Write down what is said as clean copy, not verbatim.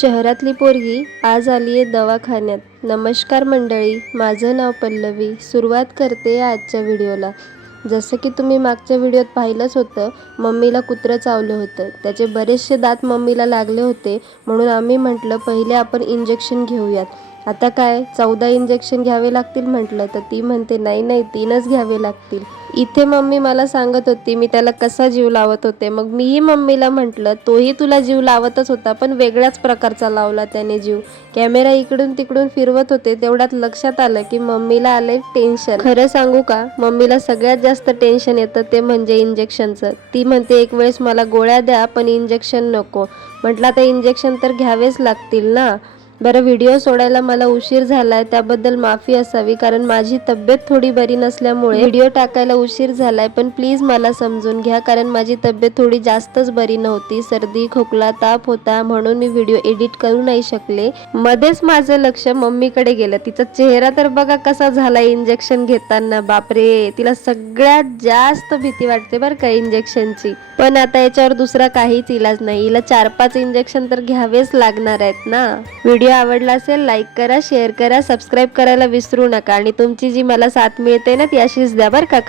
शहरातली पोरगी आज आली आहे दवाखान्यात. नमस्कार मंडळी, माझं नाव पल्लवी. सुरुवात करते आजच्या व्हिडिओला. जसं की तुम्ही मागच्या व्हिडिओत पाहिलंच होतं, मम्मीला कुत्रं चावलं होतं. त्याचे बरेचसे दात मम्मीला लागले होते, म्हणून आम्ही म्हटलं पहिले आपण इंजेक्शन घेऊयात. आता काय 14 इंजेक्शन घ्यावे लागतील म्हटलं, तर ती म्हणते नाही 3च घ्यावे लागतील. इथे मम्मी मला सांगत होती मी त्याला कसा जीव लावत होते. मग मीही मम्मीला म्हटलं तोही तुला जीव लावतच होता, पण वेगळ्याच प्रकारचा लावला त्याने जीव. कॅमेरा इकडून तिकडून फिरवत होते, तेवढ्यात लक्षात आलं की मम्मीला आलंय टेन्शन. खरं सांगू का, मम्मीला सगळ्यात जास्त टेन्शन येतं ते म्हणजे इंजेक्शनचं. ती म्हणते एक वेळेस मला गोळ्या द्या पण इंजेक्शन नको. म्हटलं आता इंजेक्शन तर घ्यावेच लागतील ना. बरं, व्हिडिओ सोडायला मला उशीर झालाय, त्याबद्दल माफी असावी, कारण माझी तब्येत थोडी बरी नसल्यामुळे व्हिडिओ टाकायला उशीर झालाय. पण प्लीज मला समजून घ्या, कारण माझी तब्येत थोडी जास्तच बरी नव्हती. सर्दी, खोकला, ताप होता, म्हणून मी व्हिडिओ एडिट करू नाही शकले. मध्येच माझं लक्ष मम्मीकडे गेलं. तिचा चेहरा तर बघा कसा झाला इंजेक्शन घेताना. बापरे, तिला सगळ्यात जास्त भीती वाटते बरं का इंजेक्शनची. पण आता याच्यावर दुसरा काहीच इलाज नाही. हिला 4-5 इंजेक्शन तर घ्यावेच लागणार आहेत ना. व्हिडिओ आवडला असेल लाईक करा, शेअर करा, सबस्क्राईब करायला विसरू नका. आणि तुमची जी मला साथ मिळते ना ती अशीच द्या बरं का.